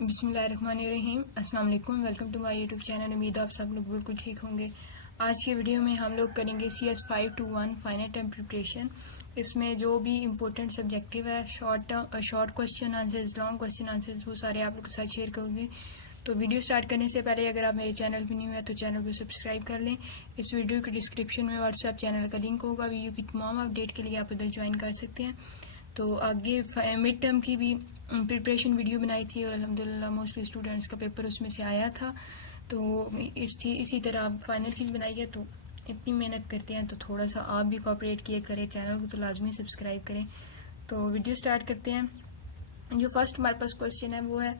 बिस्मिल्लाहिर्रहमानिर्रहीम। अस्सलाम वालेकुम। Welcome to my YouTube channel. उम्मीद है आप सब लोग बिल्कुल ठीक होंगे। आज की वीडियो में हम लोग करेंगे CS 521 फाइनल टाइम प्रिपरेशन। इसमें जो भी इम्पोर्टेंट सब्जेक्टिव है, short question answers, long question answers, वो सारे आप लोग के साथ शेयर करूँगी। तो वीडियो स्टार्ट करने से पहले अगर आप मेरे चैनल पर न्यू है तो चैनल को सब्सक्राइब कर लें। इस वीडियो के डिस्क्रिप्शन में व्हाट्सएप चैनल का लिंक होगा। वीडियो की तमाम अपडेट के लिए आप उधर ज्वाइन कर सकते हैं। तो आगे मिड टर्म की भी प्रिपरेशन वीडियो बनाई थी और अल्हम्दुलिल्लाह मोस्टली स्टूडेंट्स का पेपर उसमें से आया था। तो इसी तरह आप फाइनल की भी बनाई है। तो इतनी मेहनत करते हैं तो थोड़ा सा आप भी कोऑपरेट किया करें, चैनल को तो लाजमी सब्सक्राइब करें। तो वीडियो स्टार्ट करते हैं। जो फर्स्ट हमारे पास क्वेश्चन है वो है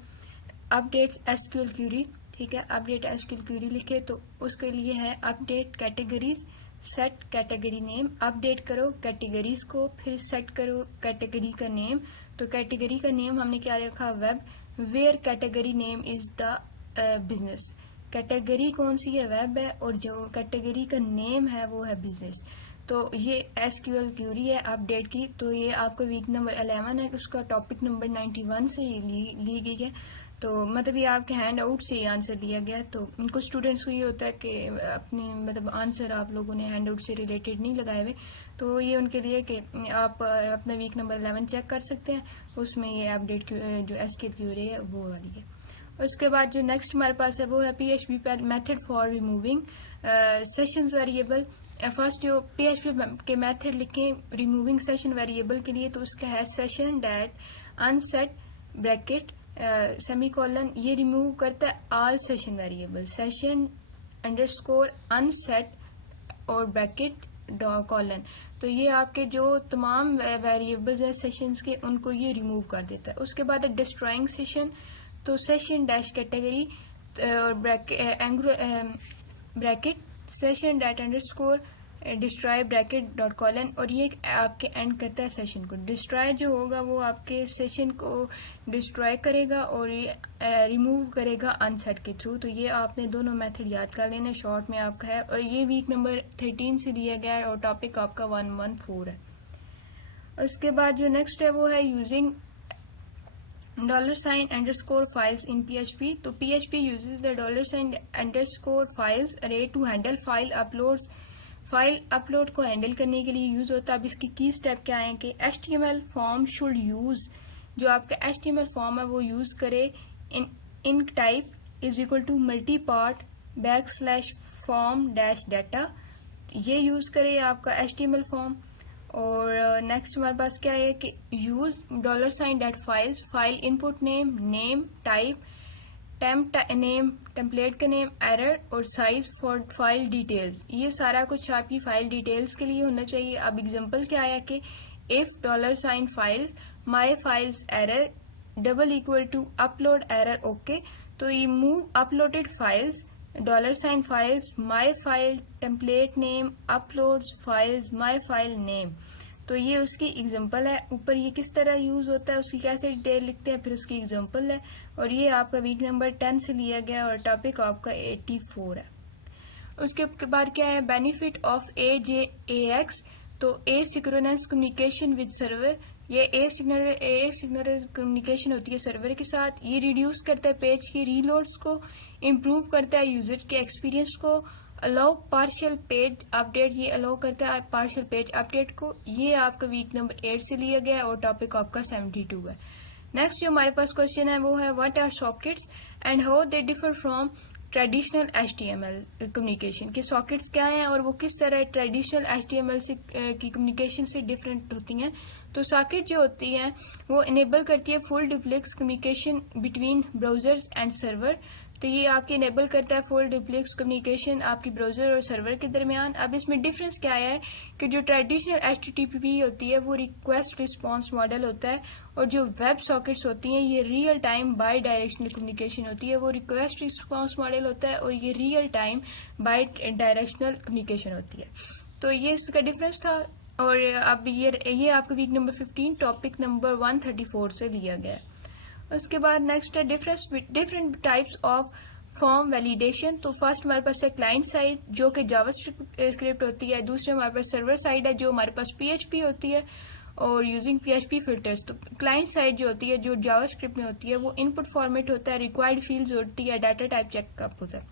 अपडेट्स SQL क्यूरी। ठीक है, अपडेट SQL क्यूरी लिखे तो उसके लिए है update categories, set category name. Update करो कैटेगरीज को, फिर सेट करो कैटेगरी का नेम। तो कैटेगरी का नेम हमने क्या रखा, web. Where category name is the business. Category कौन सी है, वेब है, और जो कैटेगरी का नेम है वो है बिजनेस। तो ये SQL क्यूरी है अपडेट की। तो ये आपका वीक नंबर 11 है, उसका टॉपिक नंबर 91 से ली गई है। तो मतलब ये आपके हैंड आउट से आंसर दिया गया। तो कुछ स्टूडेंट्स को ये होता है कि अपने मतलब आंसर आप लोगों ने हैंड आउट से रिलेटेड नहीं लगाए हुए। तो ये उनके लिए कि आप अपना वीक नंबर 11 चेक कर सकते हैं, उसमें ये अपडेट जो SQL क्यूरी है वो वाली है। उसके बाद जो नेक्स्ट हमारे पास है वो है PHP method for removing sessions variable. First जो PHP के मेथड लिखें रिमूविंग सेशन वेरिएबल के लिए, तो उसका है session dot unset bracket semicolon. ये रिमूव करता है all session variable, session underscore unset और ब्रैकेट कॉलन। तो ये आपके जो तमाम वेरिएबल्स हैं सेशंस के, उनको ये रिमूव कर देता है। उसके बाद है डिस्ट्रॉइंग सेशन। तो सेशन डैश कैटेगरी और bracket session that underscore destroy bracket dot colon, और ये आपके एंड करता है सेशन को। डिस्ट्रॉय जो होगा वो आपके सेशन को डिस्ट्रॉय करेगा और ये रिमूव करेगा अनसेट के थ्रू। तो ये आपने दोनों मेथड याद कर लेने, शॉर्ट में आपका है। और ये वीक नंबर 13 से दिया गया है और टॉपिक आपका 114 है। उसके बाद जो नेक्स्ट है वो है यूजिंग $_ files in PHP. तो PHP uses the $_ files array to handle file uploads. File upload को हैंडल करने के लिए यूज होता है। अब इसकी की स्टेप क्या है कि HTML फॉर्म शुड यूज, जो आपका HTML फॉर्म है वो यूज करे enctype is equal to multipart \form -data। ये यूज करे आपका HTML फॉर्म। और नेक्स्ट हमारे पास क्या है कि use $_ files, file input name, name type, temp name, template का नेम, एरर और साइज फॉर फाइल डिटेल्स। ये सारा कुछ आपकी फाइल डिटेल्स के लिए होना चाहिए। अब एग्जांपल क्या आया कि if $_ file my files error == upload error okay. तो ये move uploaded files $_ files my file template name uploads files my file name. तो ये उसकी एग्जांपल है। ऊपर ये किस तरह यूज होता है उसकी कैसे डिटेल लिखते हैं, फिर उसकी एग्जांपल है। और ये आपका वीक नंबर 10 से लिया गया और टॉपिक आपका 84 है। उसके बाद क्या है बेनिफिट ऑफ AJAX। तो एसिंक्रोनस कम्युनिकेशन विद सर्वर। ये एसिंक्रोनस कम्युनिकेशन होती है सर्वर के साथ। ये रिड्यूस करता है पेज की रीलोड्स को, इम्प्रूव करता है यूजर के एक्सपीरियंस को। अलाउ पार्शियल पेज अपडेट, ये अलाउ करता है पार्शियल पेज अपडेट को। ये आपका वीक नंबर 8 से लिया गया है और टॉपिक आपका 72 है। नेक्स्ट जो हमारे पास क्वेश्चन है वो है what are sockets and how they differ from traditional HTML communication. के सॉकेट्स क्या हैं और वो किस तरह ट्रेडिशनल HTML से की कम्युनिकेशन से डिफरेंट होती हैं। तो सॉकेट जो होती है वो इनेबल करती है full duplex communication between browsers and server. तो ये आपके इनेबल करता है फुल डुप्लेक्स कम्युनिकेशन आपकी ब्राउजर और सर्वर के दरमियान। अब इसमें डिफरेंस क्या है कि जो ट्रेडिशनल HTTP होती है वो रिक्वेस्ट रिस्पांस मॉडल होता है, और जो वेब सॉकेट्स होती हैं ये real time by directional communication होती है। वो रिक्वेस्ट रिस्पांस मॉडल होता है और ये real time by directional communication होती है। तो ये इसका डिफरेंस था। और अब ये आपका वीक नंबर 15 टॉपिक नंबर 134 से लिया गया है। उसके बाद नेक्स्ट है different types of form validation. तो फर्स्ट हमारे पास है क्लाइंट साइड जो कि जावास्क्रिप्ट होती है। दूसरे हमारे पास सर्वर साइड है जो हमारे पास PHP होती है। और यूजिंग PHP फिल्टर्स। तो क्लाइंट साइड जो होती है, जो जावास्क्रिप्ट में होती है, वो इनपुट फॉर्मेट होता है, रिक्वायर्ड फील्ड्स होती है, डाटा टाइप चेकअप होता है।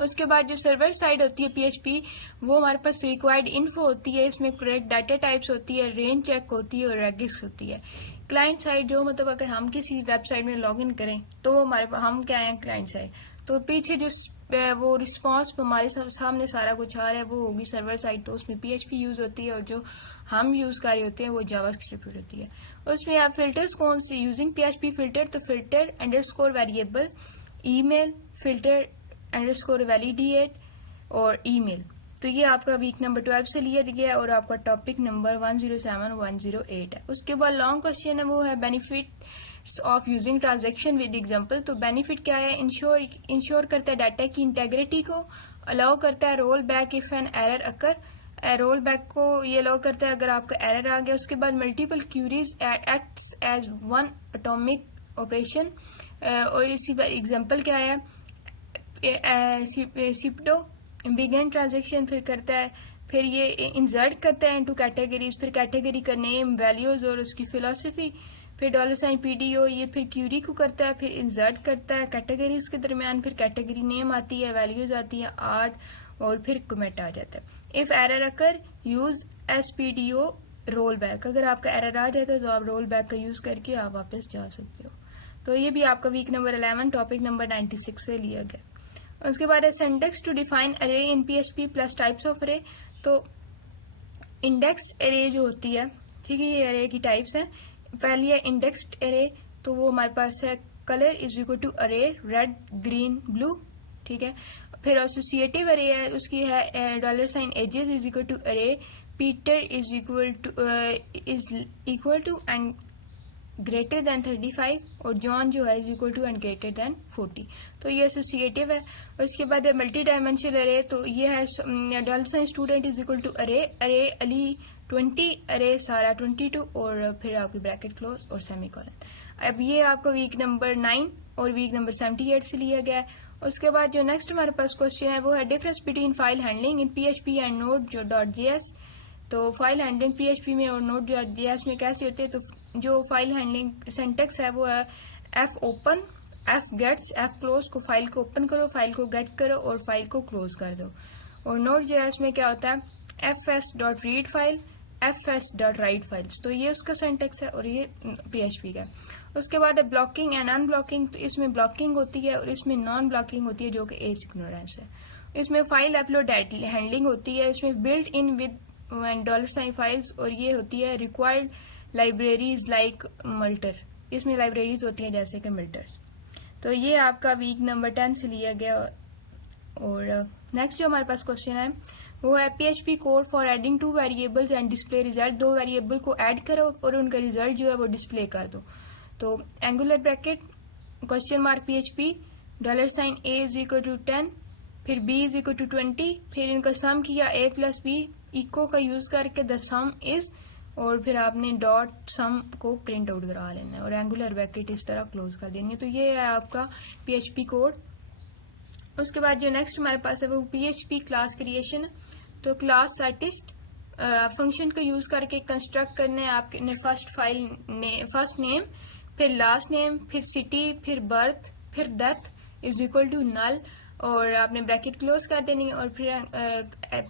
उसके बाद जो सर्वर साइड होती है PHP, वो हमारे पास रिक्वायर्ड इन्फो होती है, इसमें करेक्ट डाटा टाइप्स होती है, रेंज चेक होती है और रेगिक्स होती है। क्लाइंट साइड जो मतलब अगर हम किसी वेबसाइट में लॉगिन करें तो हमारे हम क्या है क्लाइंट साइड, तो पीछे जो वो रिस्पॉन्स हमारे सामने सारा कुछ आ रहा है वो होगी सर्वर साइड, तो उसमें PHP यूज़ होती है और जो हम यूज़ कर रहे होते हैं वो जावास्क्रिप्ट होती है। उसमें आप फिल्टर्स कौन से यूजिंग PHP फिल्टर, तो filter underscore variable, email, filter underscore validate और ईमेल। तो ये आपका वीक नंबर 12 से लिया गया है और आपका टॉपिक नंबर 107-108 है। उसके बाद लॉन्ग क्वेश्चन है, वो है benefits of using transaction with example. तो बेनिफिट क्या है, इंश्योर करता है डाटा की इंटेग्रिटी को, अलाउ करता है roll back if an error occur, roll back को ये अलाउ करता है अगर आपका एरर आ गया। उसके बाद multiple queries acts as one atomic operation, और इसी एग्जाम्पल क्या है, सिप्टो बिगन ट्रांजैक्शन फिर करता है, फिर ये इंसर्ट करता है इनटू कैटेगरीज, फिर कैटेगरी का नेम, वैल्यूज और उसकी फिलॉसफी, फिर $PDO ये फिर क्यूरी को करता है, फिर इंसर्ट करता है कैटेगरीज के दरमियान, फिर कैटेगरी नेम आती है, वैल्यूज आती है, आर्ट और फिर कमेंट आ जाता है। If error occur use SPDO roll back, अगर आपका एरर आ जाता है तो आप रोल बैक का यूज करके आप वापस जा सकते हो। तो ये भी आपका वीक नंबर 11 टॉपिक नंबर 96 से लिया गया। उसके बाद है सिंटैक्स टू डिफाइन अरे इन PHP प्लस टाइप्स ऑफ अरे। तो इंडेक्स अरे जो होती है, ठीक है, ये अरे की टाइप्स हैं। पहली है इंडेक्स्ड अरे, तो वो हमारे पास है colour is equal to array red green blue, ठीक है। फिर एसोसिएटिव अरे है, उसकी है $ages is equal to array Peter is equal to and greater than 35 और जॉन जो है is equal to and greater than 40। तो ये एसोसिएटिव है। उसके बाद है मल्टी डायमेंशनल अरे, तो ये है $स्टूडेंट इज इक्वल टू अरे अरे अली 20 अरे सारा 22 और फिर आपकी ब्रैकेट क्लोज और सेमीकोलन। अब ये आपका वीक नंबर 9 और वीक नंबर 78 से लिया गया है। उसके बाद जो नेक्स्ट हमारे पास क्वेश्चन है वो है difference between file handling in PHP and Node.js। तो फाइल हैंडलिंग PHP में और Node.js में कैसी होती है, तो जो फाइल हैंडलिंग सिंटैक्स है वो है F open, F gets, F close, को फाइल को ओपन करो, फाइल को गेट करो और फाइल को क्लोज कर दो। और Node.js में क्या होता है fs.read फाइल, fs.write फाइल्स। तो ये उसका सिंटैक्स है और ये PHP का। उसके बाद है ब्लॉकिंग एंड अनब्लॉकिंग, तो इसमें ब्लॉकिंग होती है और इसमें नॉन ब्लॉकिंग होती है जो कि एसिंक्रोनस है। इसमें फाइल अपलोड हैंडलिंग होती है, इसमें built in with $sign files, और ये होती है रिक्वायर्ड लाइब्रेरीज लाइक मल्टर, इसमें लाइब्रेरीज होती हैं जैसे कि मल्टर्स। तो ये आपका वीक नंबर 10 से लिया गया। और नेक्स्ट जो हमारे पास क्वेश्चन है वो है PHP code for adding 2 variables and display result. 2 variable को ऐड करो और उनका रिजल्ट जो है वो डिस्प्ले कर दो। तो angular bracket question mark PHP $sign A is equal to 10, फिर B इज इक्वल टू 20, फिर इनका सम किया A प्लस B इको का यूज करके द सम इज, और फिर आपने डॉट सम को प्रिंट आउट करा लेना है और एंगुलर ब्रैकेट इस तरह क्लोज कर देंगे। तो ये है आपका PHP कोड। उसके बाद जो नेक्स्ट हमारे पास है वो PHP क्लास क्रिएशन। तो क्लास आर्टिस्ट फंक्शन को यूज करके कंस्ट्रक्ट करने हैं आपने फर्स्ट नेम, फिर लास्ट नेम, फिर सिटी, फिर बर्थ, फिर death is equal to null, और आपने ब्रैकेट क्लोज कर देनी है। और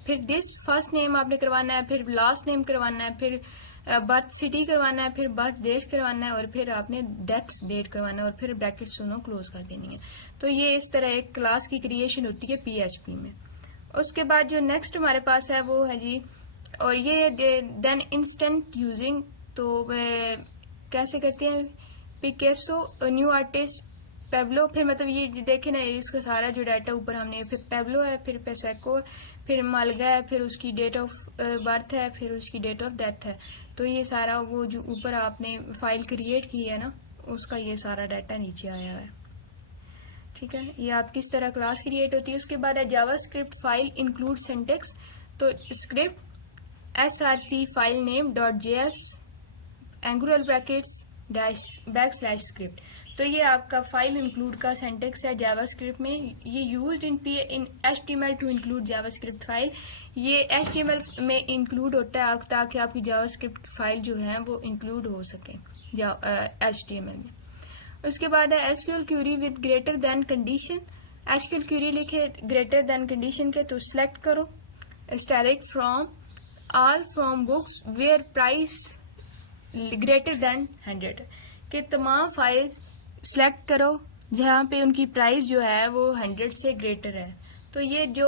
फिर दिस फर्स्ट नेम आपने करवाना है, फिर लास्ट नेम करवाना है, फिर बर्थ सिटी करवाना है, फिर बर्थ डेट करवाना है और फिर आपने डेथ डेट करवाना है और फिर ब्रैकेट दोनों क्लोज कर देनी है। तो ये इस तरह एक क्लास की क्रिएशन होती है PHP में। उसके बाद जो नेक्स्ट हमारे पास है वो है जी, और ये देन इंस्टेंट यूजिंग। तो कैसे करते हैं, पिकेसो, न्यू आर्टिस्ट, पेब्लो, फिर मतलब ये देखे ना इसका सारा जो डाटा ऊपर हमने, फिर पेब्लो है, फिर पेसेको, फिर मालगा है, फिर उसकी डेट ऑफ बर्थ है, फिर उसकी डेट ऑफ डेथ है। तो ये सारा वो जो ऊपर आपने फाइल क्रिएट की है ना उसका ये सारा डाटा नीचे आया है, ठीक है। ये आप किस तरह क्लास क्रिएट होती है। उसके बाद है जावास्क्रिप्ट फाइल इंक्लूड सिंटैक्स। तो script src file name .js angular brackets /script। तो ये आपका फाइल इंक्लूड का सिंटैक्स है जावास्क्रिप्ट में। ये used in HTML to include JavaScript file. ये HTML में इंक्लूड होता है ताकि आपकी जावास्क्रिप्ट फाइल जो है वो इंक्लूड हो सके HTML में। उसके बाद है SQL query with greater than condition. SQL query लिखे ग्रेटर देन कंडीशन के, तो सिलेक्ट करो static from all from books where price greater than 100 के तमाम फाइल्स सेलेक्ट करो जहाँ पे उनकी प्राइस जो है वो 100 से ग्रेटर है। तो ये जो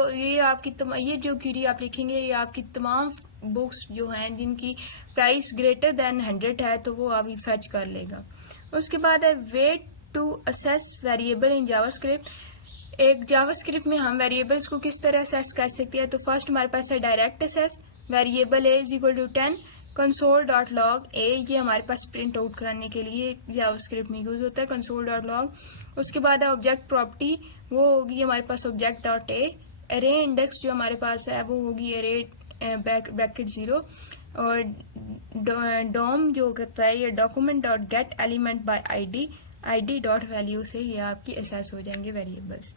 क्यूरी आप लिखेंगे ये आपकी तमाम बुक्स जो हैं जिनकी प्राइस ग्रेटर देन 100 है तो वो अभी फैच कर लेगा। उसके बाद है way to access variable in JavaScript. एक जावास्क्रिप्ट में हम वेरिएबल्स को किस तरह असेस कर सकते हैं। तो फर्स्ट हमारे पास है direct assess. Variable a = 10 console.log a, ये हमारे पास प्रिंट आउट कराने के लिए जावास्क्रिप्ट में यूज होता है console.log। उसके बाद है ऑब्जेक्ट प्रॉपर्टी, वो होगी हमारे पास object.a। अरे इंडेक्स जो हमारे पास है वो होगी अरे ब्रैकेट 0। और डॉम जो करता है ये document.get element by id dot value से ये आपकी असेस हो जाएंगे वेरिएबल्स।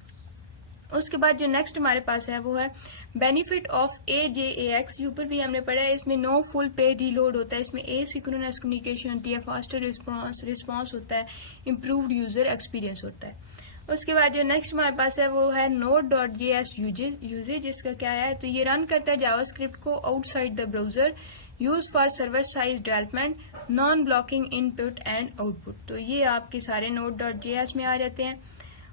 उसके बाद जो नेक्स्ट हमारे पास है वो है बेनिफिट ऑफ AJAX। ऊपर भी हमने पढ़ा है, इसमें नो फुल पेज रीलोड होता है, इसमें एसिंक्रोनस कम्युनिकेशन होती है, फास्टर रिस्पांस होता है, इम्प्रूव्ड यूजर एक्सपीरियंस होता है। उसके बाद जो नेक्स्ट हमारे पास है वो है node.js यूजेज। इसका क्या है, तो ये रन करता है जावास्क्रिप्ट को outside the browser, use for server size development, non blocking input and output. तो ये आपके सारे node.js में आ जाते हैं।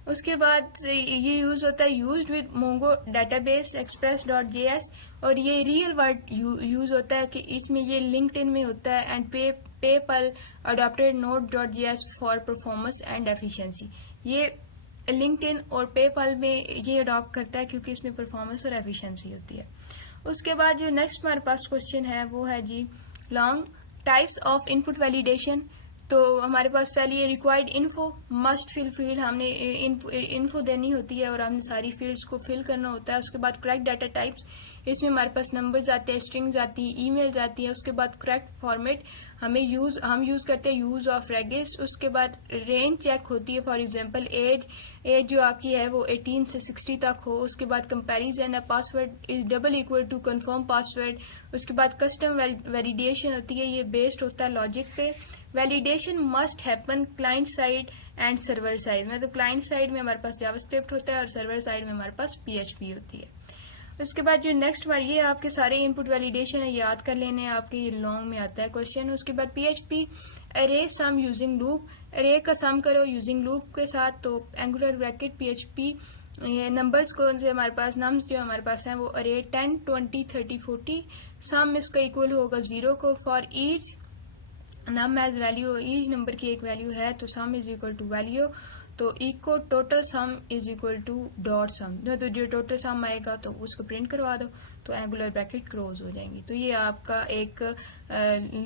उसके बाद ये यूज होता है used with Mongo database express.js, और ये रियल वर्ड यूज होता है कि इसमें ये लिंक्डइन में होता है and PayPal adopted node.js for performance and efficiency. ये लिंक्डइन और पेपल में ये अडॉप्ट करता है क्योंकि इसमें परफॉर्मेंस और एफिशिएंसी होती है। उसके बाद जो नेक्स्ट हमारे पास क्वेश्चन है वो है जी long types of input validation. तो हमारे पास पहले ये required info must fill field, हमने इन्फो देनी होती है और हमने सारी फील्ड्स को फिल करना होता है। उसके बाद करेक्ट डाटा टाइप्स, इसमें हमारे पास नंबर्स आते हैं, स्ट्रिंग्स आती है, ईमेल्स आती है। उसके बाद करेक्ट फॉर्मेट हम यूज करते हैं यूज ऑफ रेगिस। उसके बाद रेंज चेक होती है, फॉर एग्जांपल एज जो आपकी है वो 18 से 60 तक हो। उसके बाद कंपैरिजन है, पासवर्ड इज = कंफर्म पासवर्ड। उसके बाद कस्टम वैलिडेशन होती है, ये बेस्ड होता है लॉजिक पे। Validation must happen client side and server side में। तो क्लाइंट साइड में हमारे पास जावास्क्रिप्ट होता है और सर्वर साइड में हमारे पास PHP होती है। उसके बाद जो नेक्स्ट बार ये आपके सारे इनपुट वैलिडेशन है, याद कर लेने हैं, आपके ये लॉन्ग में आता है क्वेश्चन। उसके बाद PHP अरे सम यूजिंग लूप, अरे का सम करो यूजिंग लूप के साथ। तो एंगुलर ब्रैकेट PHP ये नंबर्स को जो हमारे पास नम्स जो हमारे पास हैं वो अरे 10 20 30 40, सम इसका इक्वल होगा 0 को। For each num as value, each number की एक वैल्यू है तो sum is equal to value, तो echo total sum is equal to dot sum. तो जो टोटल सम आएगा तो उसको प्रिंट करवा दो तो एंगुलर ब्रैकेट क्लोज हो जाएंगी। तो ये आपका एक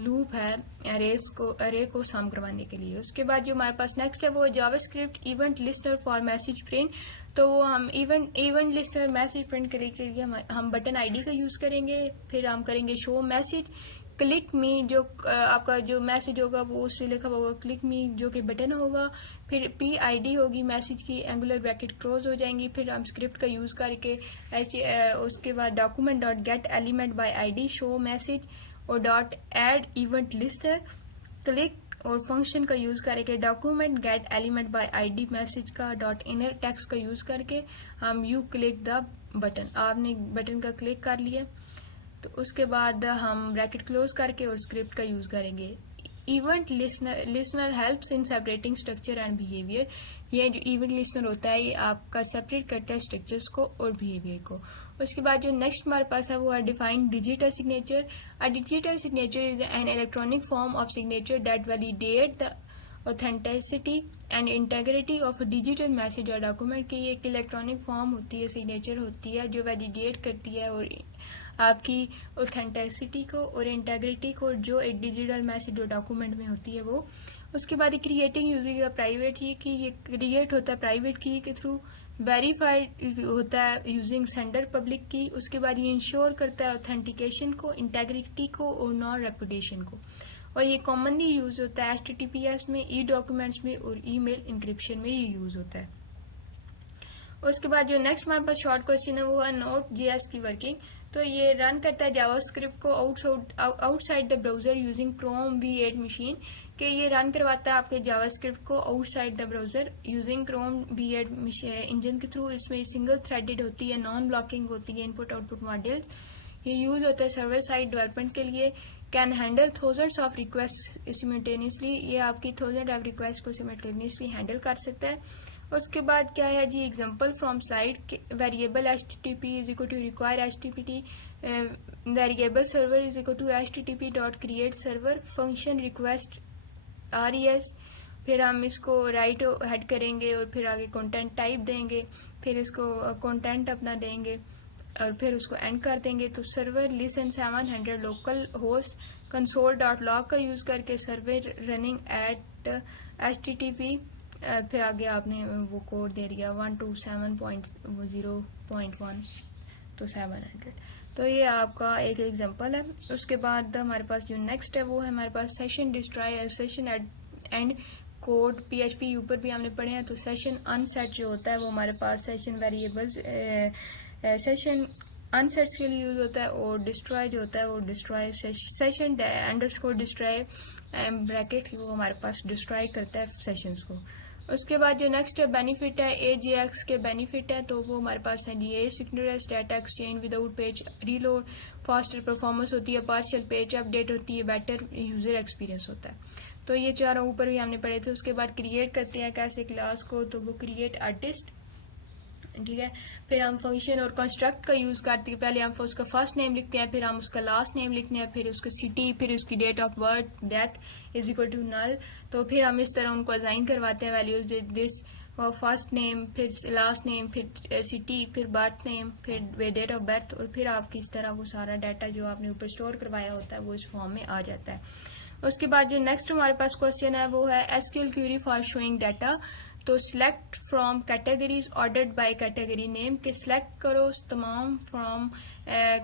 लूप है अरे को सम करवाने के लिए। उसके बाद जो हमारे पास नेक्स्ट है वो JavaScript event listener for message print. तो वो हम इवेंट लिस्टनर मैसेज प्रिंट करने के लिए हम बटन ID का यूज करेंगे, फिर हम करेंगे शो मैसेज क्लिक मी, जो आपका जो मैसेज होगा वो उस पर लिखा होगा क्लिक मी जो कि बटन होगा, फिर PID होगी मैसेज की, एंगुलर ब्रैकेट क्लोज हो जाएंगी। फिर हम स्क्रिप्ट का यूज़ करके उसके बाद document.get element by ID show message और dot add event listener click और फंक्शन का यूज़ करके document.get element by ID message का डॉट इनर टेक्स्ट का यूज़ करके हम यू क्लिक द बटन, आपने बटन का क्लिक कर लिया तो उसके बाद हम ब्रैकेट क्लोज करके और स्क्रिप्ट का यूज करेंगे। Event listener helps in separating structure and behaviour. ये जो इवेंट लिसनर होता है ये आपका सेपरेट करता है स्ट्रक्चर्स को और बिहेवियर को। उसके बाद जो नेक्स्ट हमारे पास है वो है define digital signature. A digital signature is an electronic form of signature that validate the authenticity and integrity of digital message और डॉक्यूमेंट की। एक इलेक्ट्रॉनिक फॉर्म होती है, सिग्नेचर होती है जो वैलिडेट करती है और आपकी ऑथेंटिसिटी को और इंटेग्रिटी को जो एक डिजिटल मैसेज और डॉक्यूमेंट में होती है वो। उसके बाद क्रिएटिंग यूजिंग प्राइवेट की ये क्रिएट होता है प्राइवेट की के थ्रू, वेरीफाइड होता है यूजिंग सेंडर पब्लिक की। उसके बाद ये इंश्योर करता है ऑथेंटिकेशन को, इंटेग्रिटी को और नॉन रेपुटेशन को। और ये कॉमनली यूज़ होता है HTTPS में, ई डॉक्यूमेंट्स में और ईमेल इंक्रिप्शन में ये यूज़ होता है। उसके बाद जो नेक्स्ट हमारे पास शॉर्ट क्वेश्चन है वो है Node.js की वर्किंग। तो ये रन करता है जावास्क्रिप्ट को outside the browser using Chrome V8 machine, कि ये रन करवाता है आपके जावास्क्रिप्ट को outside the browser using Chrome V8 engine के थ्रू। इसमें सिंगल थ्रेडेड होती है, नॉन ब्लॉकिंग होती है इनपुट आउटपुट मॉड्यूल्स। ये यूज़ होता है सर्वर साइड डेवलपमेंट के लिए। Can handle thousands of request simultaneously, ये आपकी 1000 ऑफ रिक्वेस्ट को सिमिल्टेनियसली हैंडल कर सकता है। उसके बाद क्या है जी, example from slide, variable HTTP is equal to require HTTP, variable server is equal to HTTP dot create server, function request RES, फिर हम इसको राइट हेड करेंगे और फिर आगे कंटेंट टाइप देंगे, फिर इसको कंटेंट अपना देंगे और फिर उसको एंड कर देंगे। तो server listen 700 local host console dot log का यूज़ करके सर्वर रनिंग एट HTTP, फिर आगे आपने वो कोड दे दिया 127.0.1 तो 700। तो ये आपका एक एग्जांपल है। उसके बाद हमारे पास जो नेक्स्ट है वो है हमारे पास session destroy, session end code PHP ऊपर भी हमने पढ़े हैं। तो सेशन अनसेट जो होता है वो हमारे पास सेशन वेरिएबल्स सेशन अनसेट्स के लिए यूज़ होता है, और डिस्ट्रॉय जो होता है वो destroy session underscore destroy bracket, वो हमारे पास डिस्ट्रॉय करता है सेशंस को। उसके बाद जो नेक्स्ट बेनिफिट है AJAX के बेनिफिट है, तो वो हमारे पास है जी secure data exchange without page reload, faster performance होती है, पार्शियल पेज अपडेट होती है, बेटर यूज़र एक्सपीरियंस होता है। तो ये चारों ऊपर भी हमने पढ़े थे। उसके बाद क्रिएट करते हैं कैसे क्लास को, तो वो क्रिएट आर्टिस्ट, ठीक है। फिर हम फंक्शन और कंस्ट्रक्ट का यूज़ करते हैं। पहले हम उसका फर्स्ट नेम लिखते हैं, फिर हम उसका लास्ट नेम लिखते हैं, फिर उसका सिटी, फिर उसकी date of birth, death is equal to null. तो फिर हम इस तरह उनको असाइन करवाते हैं वैल्यूज, दिस फर्स्ट नेम, फिर लास्ट नेम, फिर सिटी, फिर बर्थ नेम, फिर डेट ऑफ बर्थ, और फिर आपकी इस तरह वो सारा डाटा जो आपने ऊपर स्टोर करवाया होता है वो इस फॉर्म में आ जाता है। उसके बाद जो नेक्स्ट हमारे पास क्वेश्चन है वो है SQL query for showing data. तो select from categories ordered by category name, के सिलेक्ट करो तमाम from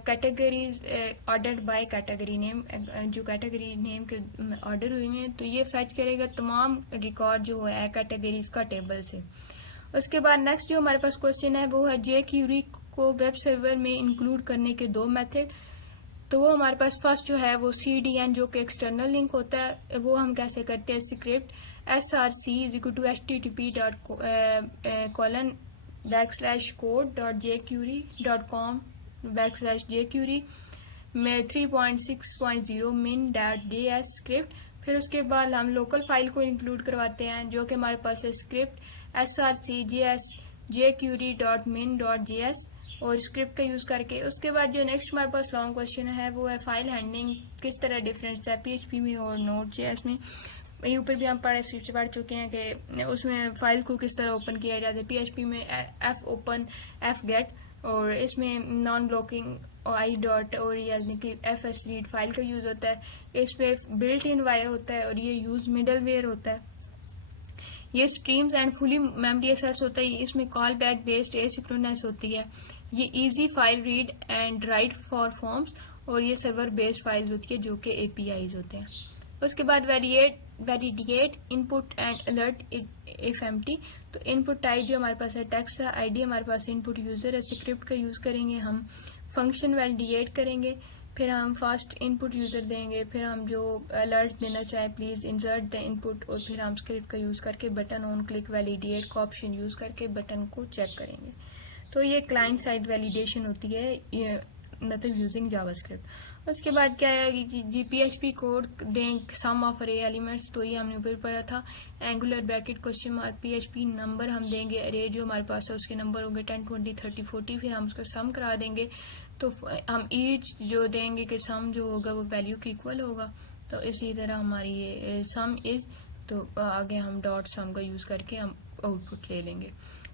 categories ordered by category name, जो कैटेगरी नेम के ऑर्डर हुए हैं। तो ये फैच करेगा तमाम रिकॉर्ड जो है कैटेगरीज का टेबल से। उसके बाद नेक्स्ट जो हमारे पास क्वेश्चन है वो है jQuery को वेब सर्वर में इंक्लूड करने के दो मेथड। तो वो हमारे पास फर्स्ट जो है वो CDN जो कि एक्सटर्नल लिंक होता है, वो हम कैसे करते हैं, script src is equal to http:/code.jquery.com/jquery में 3.6.0 min.js स्क्रिप्ट। फिर उसके बाद हम लोकल फाइल को इंक्लूड करवाते हैं जो कि हमारे पास है स्क्रिप्ट src/jquery.min.js और स्क्रिप्ट का यूज़ करके। उसके बाद जो नेक्स्ट हमारे पास लॉन्ग क्वेश्चन है वो है फाइल हैंडलिंग, किस तरह डिफरेंस है PHP में और Node.js में। ये ऊपर भी हम पढ़ चुके हैं कि उसमें फ़ाइल को किस तरह ओपन किया जाता है। PHP में fopen, fget, और इसमें नॉन ब्लॉकिंग i डॉट और यानी कि fsread फाइल का यूज़ होता है। इसमें बिल्ट इन वायर होता है और ये यूज़ मिडल वेयर होता है। ये streams and fully memory access होता है। इसमें कॉल बैक बेस्ड एसिंक्रोनस होती है। ये easy file read and right for forms, और ये सर्वर बेस्ड फाइल्स होती है जो कि APIs होते हैं। उसके बाद validate input and alert if empty. तो इनपुट टाइप जो हमारे पास है टेक्स्ट है, ID हमारे पास इनपुट यूज़र है, स्क्रिप्ट का यूज़ करेंगे हम, फंक्शन वैलिडेट करेंगे, फिर हम फर्स्ट इनपुट यूज़र देंगे, फिर हम जो अलर्ट देना चाहें प्लीज़ इंसर्ट द इनपुट, और फिर हम स्क्रिप्ट का यूज़ करके बटन ऑन क्लिक वैलिडेट का ऑप्शन यूज़ करके बटन को चेक करेंगे। तो ये क्लाइंट साइड वैलिडेशन होती है, ये मतलब यूजिंग जावास्क्रिप्ट। उसके बाद क्या है कि PHP कोड दें सम ऑफ अरे एलिमेंट्स, तो ये हमने ऊपर पढ़ा था। Angular bracket question mark PHP number हम देंगे, अरे जो हमारे पास है उसके नंबर होंगे 10 20 30 40, फिर हम उसका सम करा देंगे। तो हम ईच जो देंगे कि सम जो होगा वो वैल्यू के इक्वल होगा। तो इसी तरह हमारी ये सम इज, तो आगे हम डॉट सम का यूज़ करके हम आउटपुट ले लेंगे।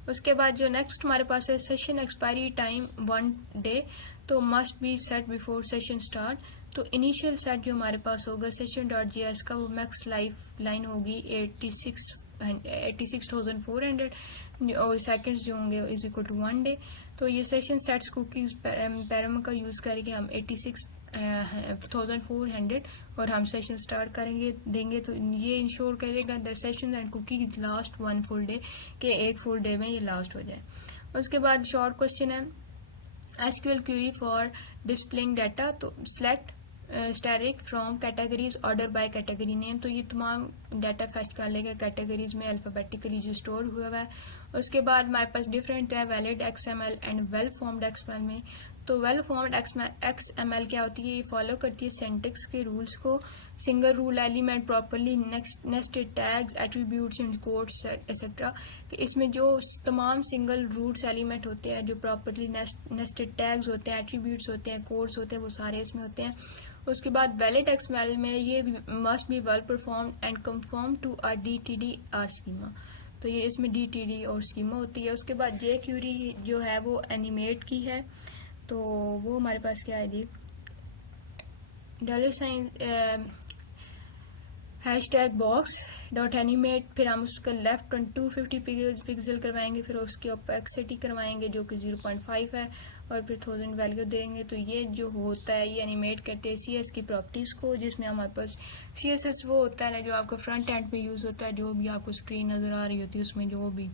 उसके बाद जो नेक्स्ट हमारे पास है सेशन एक्सपायरी टाइम 1 डे, तो must be set before session start. तो इनिशियल सेट जो हमारे पास होगा session.js का वो मैक्स लाइफ लाइन होगी 86,400 और सेकंड्स जो होंगे इज इक्वल टू 1 डे। तो ये सेशन सेट्स कुकीज पैरामीटर का यूज़ करके हम 86 1400 और हम सेशन स्टार्ट देंगे तो ये इंश्योर करेगा the session and cookie last 1 full day के 1 फुल डे में ये लास्ट हो जाए। उसके बाद शॉर्ट क्वेश्चन है SQL query for displaying data, तो select static from categories order by category name, तो ये तमाम डाटा फैच कर लेगा कैटेगरीज में अल्फाबेटिकली जो स्टोर हुआ है। उसके बाद हमारे पास डिफरेंट है valid XML and well formed XML में, तो वेल फॉर्म्ड एक्सएमएल क्या होती है, ये फॉलो करती है सिंटैक्स के रूल्स को, single rule element properly nested tags attributes and codes etcetera, इसमें जो तमाम सिंगल रूट्स एलिमेंट होते हैं जो प्रॉपरली नेस्टेड टैग्स होते हैं एट्रीब्यूट्स होते हैं कोड्स होते हैं वो सारे इसमें होते हैं। उसके बाद वैलिड एक्सएमएल में ये must be well performed and confirm to or DTD or schema, तो ये इसमें डीटीडी और स्कीमा होती है। उसके बाद जे क्यूरी जो है वो एनिमेट की है, तो वो हमारे पास क्या है जी $, हैशटैग बॉक्स डॉट एनिमेट, फिर हम उसका लेफ्ट 250 पिक्सल करवाएंगे, फिर उसकी ओपेसिटी करवाएंगे जो कि 0.5 है और फिर 1000 वैल्यू देंगे। तो ये जो होता है ये एनिमेट करते हैं सीएस की प्रॉपर्टीज़ को, जिसमें हमारे पास सीएसएस वो होता है जो आपका फ्रंट एंड पे यूज़ होता है, जो भी आपको स्क्रीन नज़र आ रही होती है उसमें जो भी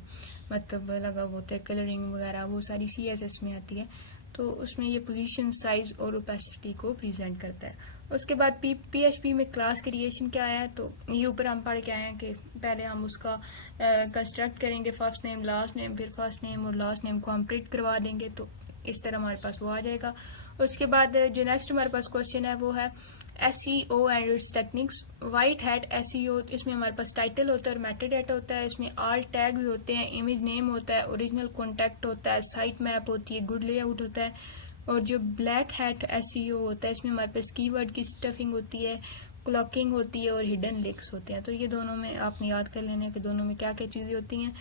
मतलब लगा होता है कलरिंग वगैरह वो सारी सीएसएस में आती है, तो उसमें ये पोजीशन साइज और ओपेसिटी को प्रेजेंट करता है। उसके बाद पीएचपी में क्लास क्रिएशन क्या है, तो ये ऊपर हम पढ़ के आए हैं कि पहले हम उसका कंस्ट्रक्ट करेंगे फर्स्ट नेम लास्ट नेम, फिर फर्स्ट नेम और लास्ट नेम को हम प्रिंट करवा देंगे, तो इस तरह हमारे पास वो आ जाएगा। उसके बाद जो नेक्स्ट हमारे पास क्वेश्चन है वो है SEO and it's techniques, white hat SEO, इसमें हमारे पास टाइटल होता है और मेटा डेटा होता है, इसमें ऑल टैग्स होते हैं, इमेज नेम होता है, ओरिजिनल कॉन्टैक्ट होता है, साइट मैप होती है, गुड लेआउट होता है, और जो ब्लैक हैट SEO होता है इसमें हमारे पास कीवर्ड की स्टफिंग होती है, क्लॉकिंग होती है और हिडन लिंक्स होते हैं। तो ये दोनों में आपने याद कर लेना है कि दोनों में क्या क्या चीज़ें होती हैं।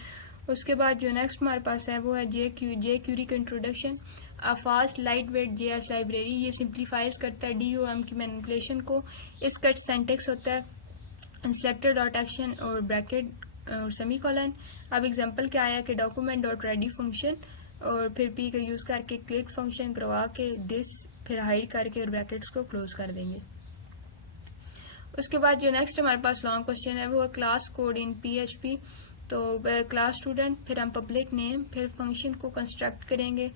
उसके बाद जो नेक्स्ट हमारे पास है वो है जे क्यूरी का introduction, a fast light weight JS library, ये सिंप्लीफाइज करता है DOM की मैनिपुलेशन को, इसका सिंटैक्स होता है सिलेक्टर डॉट एक्शन और ब्रैकेट और सेमीकोलन। अब एग्जांपल क्या आया कि डॉक्यूमेंट डॉट रेडी फंक्शन और फिर P का यूज़ करके क्लिक फंक्शन करवा के दिस फिर हाइड करके और ब्रैकेट्स को क्लोज कर देंगे। उसके बाद जो नेक्स्ट हमारे पास लॉन्ग क्वेश्चन है वो है क्लास कोड इन PHP, तो क्लास स्टूडेंट, फिर हम पब्लिक नेम, फिर फंक्शन को कंस्ट्रक्ट करेंगे,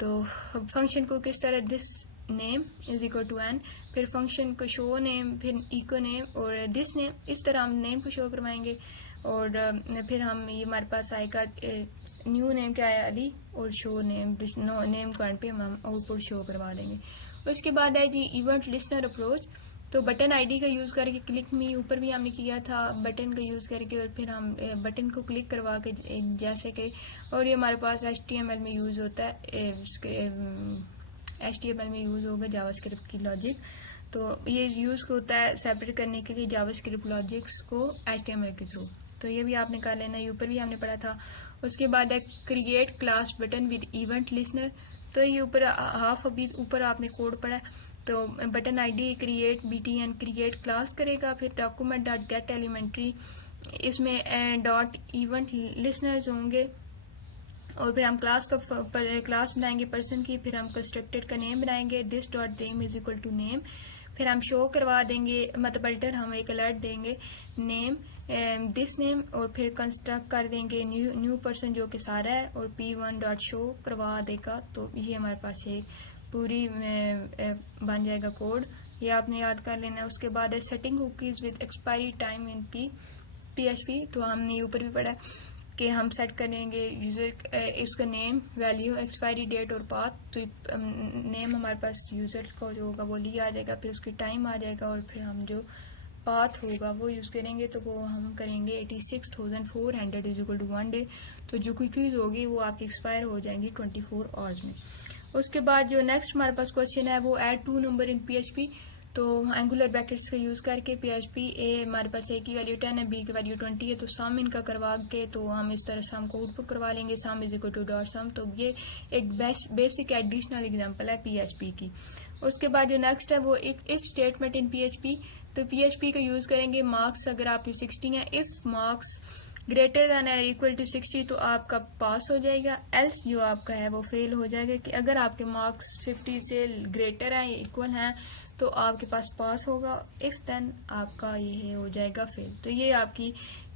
तो फंक्शन को किस तरह this name is equal to n, फिर फंक्शन को शो नेम, फिर इको नेम और दिस नेम, इस तरह हम नेम को शो करवाएंगे, और फिर हम ये हमारे पास आएगा न्यू नेम क्या है अली और शो नेम नेम को एंड पे हम आउटपुट शो करवा देंगे। उसके बाद है जी इवेंट लिस्नर अप्रोच, तो बटन आईडी का यूज़ करके क्लिक मी ऊपर भी हमने किया था बटन का यूज़ करके, और फिर हम बटन को क्लिक करवा के जैसे कि, और ये हमारे पास HTML में यूज़ होता है, HTML में यूज़ होगा जावास्क्रिप्ट की लॉजिक, तो ये यूज़ होता है सेपरेट करने के लिए जावास्क्रिप्ट लॉजिक्स को HTML के थ्रू, तो ये भी आपने कर लेना, ये ऊपर भी हमने पढ़ा था। उसके बाद है create class button with event listener, तो ये ऊपर हाफ अभी ऊपर आपने कोड पढ़ा, तो button ID create BTN create class करेगा, फिर डॉक्यूमेंट डॉट गेट एलिमेंट्री, इसमें डॉट इवेंट लिसनर्स होंगे, और फिर हम क्लास बनाएंगे पर्सन की, फिर हम कंस्ट्रक्टेड का नेम बनाएंगे this dot name is equal to name, फिर हम शो करवा देंगे मतलब अल्टर हम एक अलर्ट देंगे नेम दिस नेम, और फिर कंस्ट्रक्ट कर देंगे न्यू पर्सन जो कि सारा है, और P1 डॉट शो करवा देगा, तो ये हमारे पास एक पूरी बन जाएगा कोड, ये आपने याद कर लेना है। उसके बाद है setting cookies with expiry time in PHP, तो हमने ऊपर भी पढ़ा कि हम सेट करेंगे यूज़र इसका नेम वैल्यू एक्सपायरी डेट और पाथ, तो नेम हमारे पास यूज़र को जो होगा वो लिया आ जाएगा, फिर उसकी टाइम आ जाएगा, और फिर हम जो पाथ होगा वो यूज़ करेंगे, तो वो हम करेंगे 86,400 इज इक्वल टू 1 डे, तो जो कुकीज़ होगी वो आपकी एक्सपायर हो जाएंगी 24 आवर्स में। उसके बाद जो नेक्स्ट हमारे पास क्वेश्चन है वो ऐड 2 नंबर इन PHP, तो एंगुलर ब्रैकेट्स का यूज़ करके PHP ए हमारे पास A की वैल्यू 10 है, B की वैल्यू 20 है, तो सम इनका करवा के तो हम इस तरह सम को आउटपुट करवा लेंगे, sum is equal to dot sum, तो ये एक बेसिक एडिशनल एग्जांपल है PHP की। उसके बाद जो नेक्स्ट है वो एक इफ स्टेटमेंट इन PHP, तो PHP का यूज़ करेंगे मार्क्स अगर आपकी 60 है, इफ मार्क्स ग्रेटर दैन और इक्वल टू 60 तो आपका पास हो जाएगा, एल्स जो आपका है वो फेल हो जाएगा। कि अगर आपके मार्क्स 50 से ग्रेटर हैं या इक्वल हैं तो आपके पास पास होगा, इफ़ देन आपका ये हो जाएगा फेल। तो ये आपकी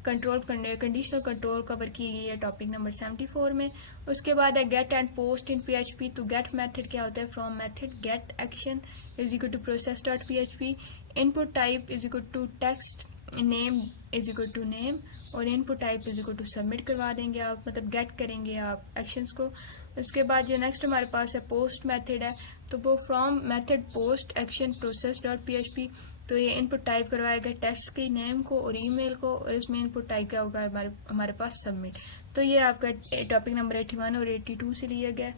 कंडीशनल कंट्रोल कवर की गई है टॉपिक नंबर 74 में। उसके बाद है get and post in PHP। तो गेट मेथड क्या होता है? Form method get action is equal to process dot PHP, input type is equal to text, name is equal to name, और input type is equal to submit करवा देंगे आप, मतलब gate करेंगे आप एक्शंस को। उसके बाद जो नेक्स्ट हमारे पास है पोस्ट मेथड है, तो वो from method post action process dot PHP। तो ये इनपुट टाइप करवाएगा टेक्स्ट की नेम को और ईमेल को, और इसमें इनपुट टाइप क्या होगा हमारे पास सबमिट। तो ये आपका टॉपिक नंबर 81 और 82 से लिया गया,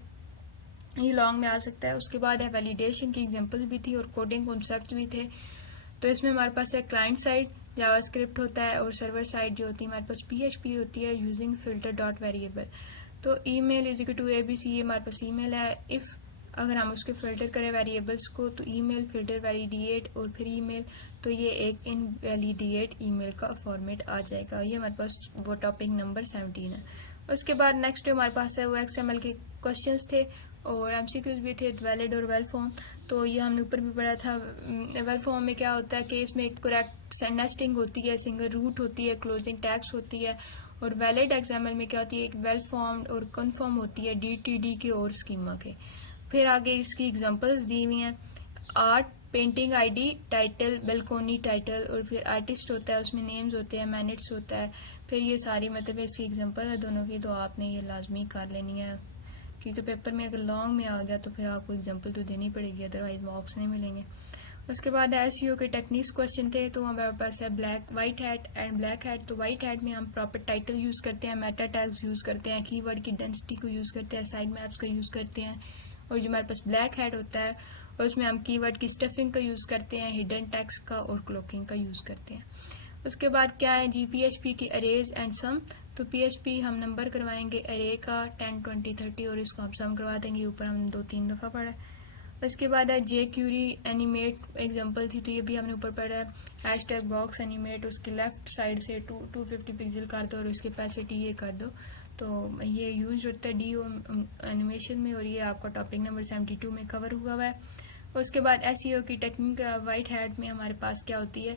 ये लॉन्ग में आ सकता है। उसके बाद है वैलिडेशन की एग्जांपल्स भी थी और कोडिंग कॉन्सेप्ट भी थे। तो इसमें हमारे पास है क्लाइंट साइड जावास्क्रिप्ट होता है, और सर्वर साइड जो होती है हमारे पास PHP होती है यूजिंग फिल्टर डॉट वेरिएबल। तो email is equal to ABC, ये हमारे पास ईमेल है। इफ़ अगर हम उसके फिल्टर करें वेरिएबल्स को तो ईमेल फिल्टर वैलिडेट और फिर ईमेल, तो ये एक इनवैलिडेट ईमेल का फॉर्मेट आ जाएगा। ये हमारे पास वो टॉपिक नंबर 17 है। उसके बाद नेक्स्ट जो हमारे पास है वो XML के क्वेश्चंस थे और MCQs भी थे, वैलिड और वेल फॉर्म। तो ये हमने ऊपर भी पढ़ा था। वेल फॉर्म में क्या होता है कि इसमें करेक्ट नेस्टिंग होती है, सिंगल रूट होती है, क्लोजिंग टैग्स होती है। और वैलिड XML में क्या होती है? एक वेल फॉर्म्ड और कन्फर्म होती है DTD के और स्कीमा के। फिर आगे इसकी एग्जांपल्स दी हुई हैं, art, painting ID, title, balcony title, और फिर आर्टिस्ट होता है, उसमें नेम्स होते हैं, मैनेट्स होता है। फिर ये सारी मतलब इसकी एग्जांपल है दोनों की, तो आपने ये लाजमी कर लेनी है, क्योंकि पेपर में अगर लॉन्ग में आ गया तो फिर आपको एग्जांपल तो देनी पड़ेगी, अदरवाइज मार्क्स नहीं मिलेंगे। उसके बाद SEO के टेक्निक्स क्वेश्चन थे, तो हमारे पास है white hat and black hat. तो वाइट हैट में हम प्रॉपर टाइटल यूज़ करते हैं, मेटा टैग्स यूज़ करते हैं, कीवर्ड की डेंसिटी को यूज़ करते हैं, साइड मैप्स का यूज़ करते हैं। और जो हमारे पास ब्लैक हैट होता है उसमें हम कीवर्ड की स्टफिंग का यूज़ करते हैं, हिडन टेक्स्ट का और क्लोकिंग का यूज़ करते हैं। उसके बाद क्या है जी? PHP की अरेज एंड सम। तो PHP हम नंबर करवाएंगे अरे का 10, 20, 30 और इसको हम सम करवा देंगे, ऊपर हमने 2-3 दफ़ा पढ़ा है। उसके बाद है jQuery एनिमेट एग्जांपल थी, तो ये भी हमने ऊपर पढ़ा है। हैशटैग बॉक्स एनिमेट, उसके लेफ्ट साइड से 250 पिक्सल कर दो और उसके पैसेटी ये कर दो। तो ये यूज होता है DO एनिमेशन में, और ये आपका टॉपिक नंबर 72 में कवर हुआ है। उसके बाद SEO की टेक्निक वाइट हैट में हमारे पास क्या होती है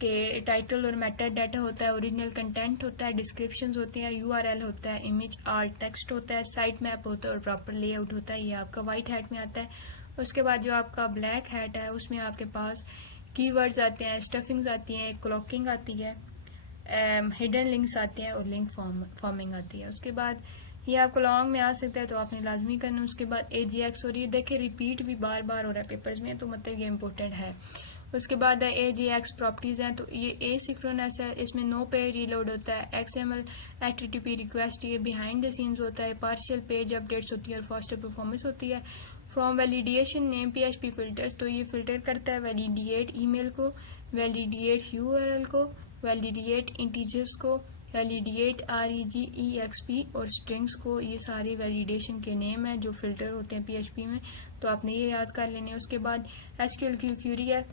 कि टाइटल और मेटा डाटा होता है, ओरिजिनल कंटेंट होता है, डिस्क्रिप्शंस होते हैं, URL होता है, इमेज आर्ट टेक्स्ट होता है, साइट मैप होता है और प्रॉपर लेआउट होता है। ये आपका वाइट हैट में आता है। उसके बाद जो आपका ब्लैक हैट है उसमें आपके पास कीवर्ड्स आते हैं, स्टफिंग्स आती हैं, क्लॉकिंग आती है, हिडन लिंक्स आते हैं और लिंक फॉर्मिंग आती है। उसके बाद ये आपको लॉन्ग में आ सकता है, तो आपने लाजमी करना। उसके बाद AJX, और ये देखिए रिपीट भी बार बार हो रहा है पेपर्स में, तो मतलब ये इंपॉर्टेंट है। उसके बाद है AJX प्रॉपर्टीज़ हैं, तो ये एसिंक्रोनस है, इसमें नो पे रीलोड होता है, XML HTTP रिक्वेस्ट, ये बिहाइंड द सीन्स होता है, पार्शियल पेज अपडेट्स होती है और फास्टर परफॉर्मेंस होती है। From validation name PHP filters, तो ये फिल्टर करता है वैलिडेट ईमेल को, वैलिडेट URL को, वैलिडेट इंटीजर्स को, वैलिडेट REGEXP और स्ट्रिंग्स को। ये सारी वैलिडेशन के नेम है जो फिल्टर होते हैं PHP में, तो आपने ये याद कर लेने। उसके बाद SQL की क्यूरी है,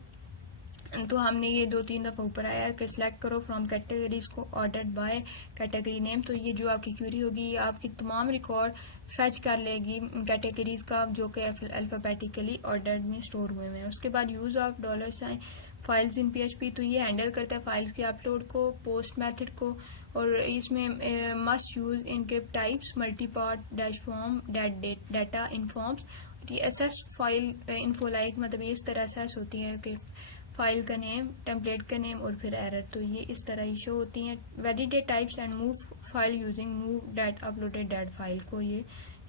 तो हमने ये 2-3 दफ़ा ऊपर आया कि सिलेक्ट करो फ्रॉम कैटेगरीज को ऑर्डर्ड बाय कैटेगरी नेम। तो ये जो आपकी क्यूरी होगी ये आपकी तमाम रिकॉर्ड फैच कर लेगी कैटेगरीज का, जो कि अल्फ़ाबेटिकली ऑर्डर्ड में स्टोर हुए हैं। उसके बाद यूज़ ऑफ $साइन फाइल्स इन PHP, तो ये हैंडल करता है फाइल्स के अपलोड को, पोस्ट मेथड को, और इसमें must use encrypt types, multi part dash form data in forms. ये एसेस फाइल इन्फो लाइक, मतलब ये इस तरह एसेस होती है कि फाइल का नेम, टेम्पलेट का नेम और फिर एरर, तो ये इस तरह ही शो होती हैं। Validate types and move file using move that uploaded that file को ये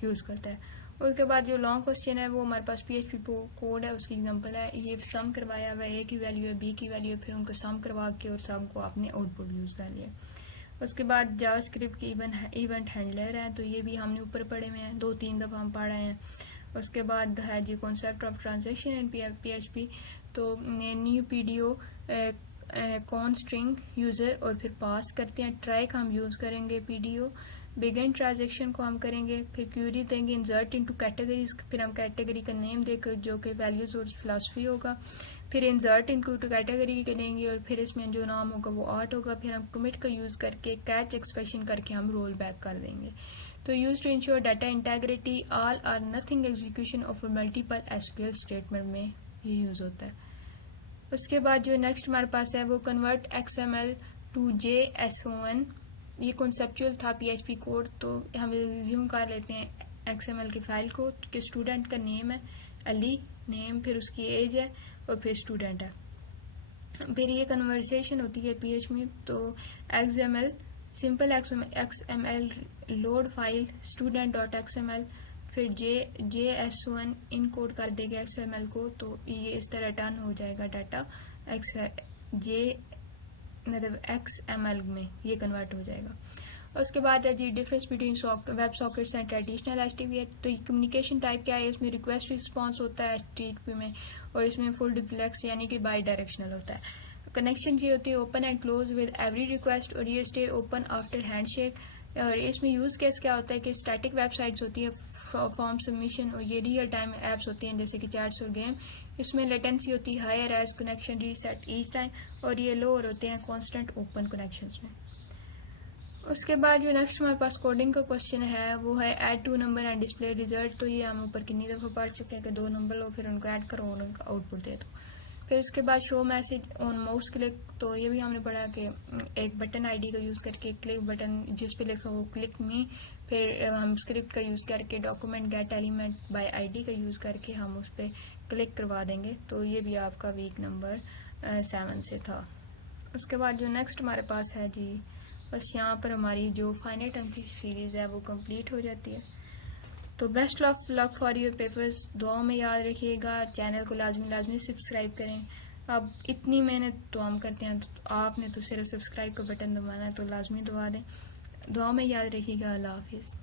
यूज़ करता है। उसके बाद जो लॉन्ग क्वेश्चन है वो हमारे पास PHP कोड है, उसकी एग्जांपल है। ये सम करवाया हुआ है, A की वैल्यू है, B की वैल्यू है, फिर उनको सम करवा के और सम को आपने आउटपुट यूज़ कर लिया। उसके बाद जावास्क्रिप्ट की इवेंट हैंडलर है, तो ये भी हमने ऊपर पढ़े हुए हैं, 2-3 दफ़ा हम पढ़ रहे हैं। उसके बाद है जी concept of transaction in PHP, तो new PDO con string user और फिर पास करते हैं, ट्राई का हम यूज़ करेंगे PDO, बिगिन ट्रांजैक्शन को हम करेंगे, फिर क्यूरी देंगे इंसर्ट इनटू कैटेगरीज, फिर हम कैटेगरी का नेम देकर जो कि वैल्यूज़ और फिलॉसफी होगा, फिर इंसर्ट इनको टू कैटेगरी करेंगे और फिर इसमें जो नाम होगा वो 8 होगा। फिर हम कमिट का यूज़ करके कैच एक्सप्रेशन करके हम रोल बैक कर देंगे। तो use to ensure data integrity all or nothing execution of multiple SQL statement में ये यूज़ होता है। उसके बाद जो नेक्स्ट हमारे पास है वो कन्वर्ट XML टू JSON। ये कॉन्सेप्चुअल था PHP कोड। तो हम रिज्यूम कर लेते हैं XML की फाइल को कि स्टूडेंट का नेम है अली, नेम, फिर उसकी एज है और फिर स्टूडेंट है। फिर ये कन्वर्सेशन होती है PHP में। तो XML simple XML load file student.xml, फिर JSON इनकोड कर देगा XML को। तो ये इस तरह टर्न हो जाएगा डाटा मतलब XML में ये कन्वर्ट हो जाएगा। और उसके बाद है जी difference between web sockets and traditional HTTP। तो ये कम्युनिकेशन टाइप क्या है, इसमें रिक्वेस्ट रिस्पॉन्स होता है HTTP में, और इसमें फुल डुप्लेक्स यानी कि बाई डायरेक्शनल होता है। कनेक्शन ये होती है open and close with every request, और ये स्टे ओपन आफ्टर हैंडशेक। और इसमें यूज़ केस क्या होता है कि स्टैटिक वेबसाइट्स होती है फॉर्म सबमिशन, और ये रियल टाइम एप्स होती हैं जैसे कि चैट्स और गेम। इसमें लेटेंसी होती है higher as connection reset each time, और ये लोअर होते हैं कांस्टेंट ओपन कनेक्शंस में। उसके बाद जो नेक्स्ट हमारे पास कोडिंग का क्वेश्चन है वो है add 2 number and display result. तो ये हम ऊपर कितनी दफ़ा पढ़ चुके हैं कि 2 नंबर लो फिर उनको ऐड करो और उनका आउटपुट दे दो। फिर उसके बाद show message on mouse click. तो ये भी हमने पढ़ा कि एक बटन आईडी का यूज़ करके क्लिक बटन जिस पे लिखा हो क्लिक मी, फिर हम स्क्रिप्ट का यूज़ करके document gate element by ID का यूज़ करके हम उस पर क्लिक करवा देंगे। तो ये भी आपका वीक नंबर 7 से था। उसके बाद जो नेक्स्ट हमारे पास है जी, बस यहाँ पर हमारी जो फाइनल टर्म की सीरीज़ है वो कंप्लीट हो जाती है। तो best of luck for your papers. दुआ में याद रखिएगा, चैनल को लाजमी सब्सक्राइब करें। अब इतनी मेहनत तो हम करते हैं, तो आपने तो सिर्फ सब्सक्राइब का बटन दबाना है, तो लाजमी दबा दें। दुआ में याद रखिएगा। अल्लाह हाफिज़।